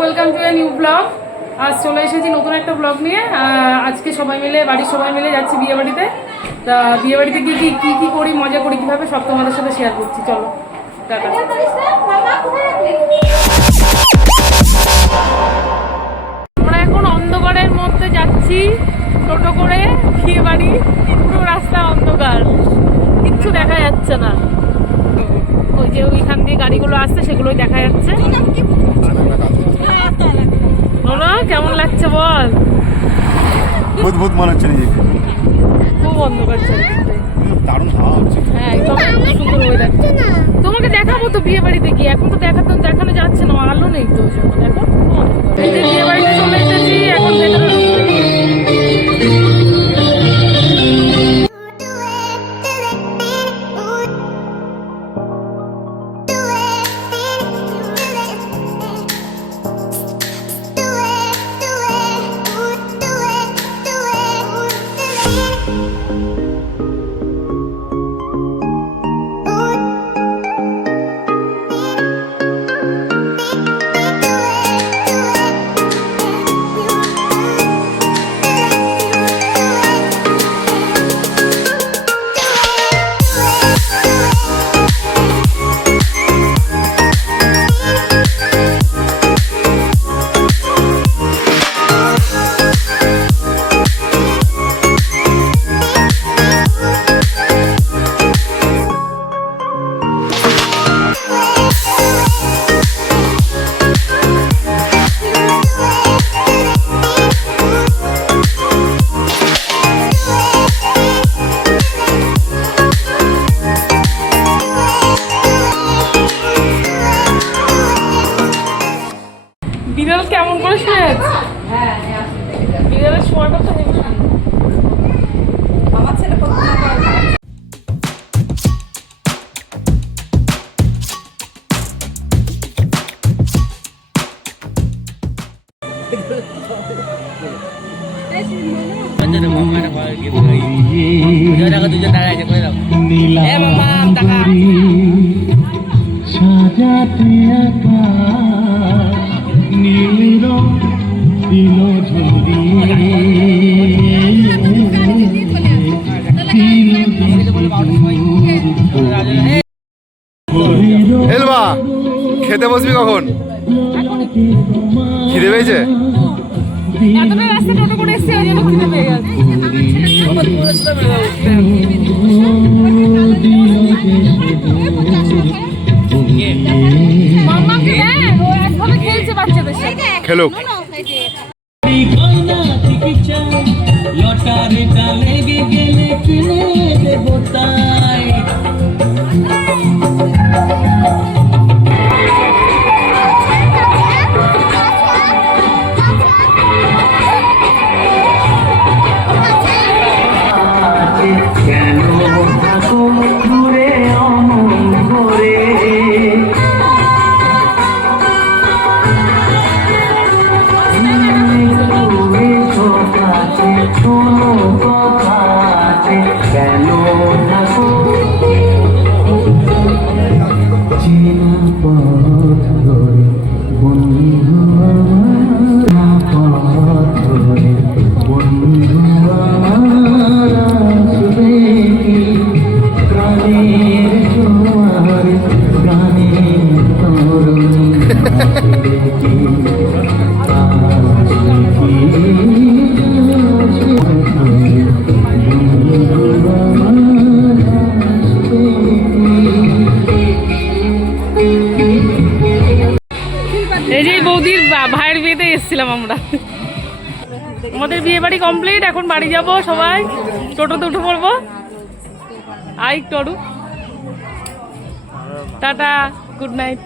Welcome to a new blog. আজ চলে এসেছি নতুন একটা ব্লগ নিয়ে। আজকে বাড়ির সবাই মিলে যাচ্ছি বিয়ে বাড়িতে। তা বিয়ে বাড়িতে গিয়ে কি কি করি, মজা করি কীভাবে, সব তোমাদের সাথে শেয়ার করছি। চলো টাটা। আমরা এখন অন্ধকারের মধ্যে যাচ্ছি টোটো করে বিয়ে বাড়ি। পুরো রাস্তা অন্ধকার, কিচ্ছু দেখা যাচ্ছে না। ওই যে ওইখান দিয়ে গাড়িগুলো আসছে সেগুলোই দেখা যাচ্ছে। কেমন লাগছে বল? ভূত মনে হচ্ছে নিজেকে। খুব অন্ধকার চারিদিকে, দারুণ হাওয়া হচ্ছে। হ্যাঁ একদম সুন্দর ওয়েদার। তোমাকে দেখাবো তো বিয়ে বাড়িতে গিয়ে, এখন তো দেখানো যাচ্ছে না, আলো নেই তো। দেখো এই যে বিয়ে বাড়িতে চলে এসেছি, এখন ভেতরে ঢুকতে। বিড়াল কেমন করে শুয়ে আছে? বিড়ালের শোয়াটা তো হেভি সুন্দর। আমার ছেলে সাজাতে একা নীল দিল হেলবা খেতে বসবি কখন? খিদে পেয়েছে? এতটা রাস্তা টোটো করে এসেছি, ওই জন্য খিদে পেয়ে গেছে। মাম্মাকে দেখ, ও একভাবে খেলছে বাচ্চাদের সাথে। খেলুক। লটারিটা লেগে গেলে কিনে দেবো তাই। কেন থাকো দূরে অমন করে, কোনো কথা আছে কেন থাকো চেনা পথ ধরে বন্ধু আমার, পথ ধরে বন্ধু আমার আসবে কি প্রাণের জোয়ার, প্রাণের তরুণী আসবে কি, এই যে বৌদির ভাইয়ের বিয়েতে এসেছিলাম আমরা। আমাদের বিয়ে বাড়ি কমপ্লিট, এখন বাড়ি যাব সবাই। টোটোতে উঠে পড়বো। আই টরু, টাটা, গুড নাইট।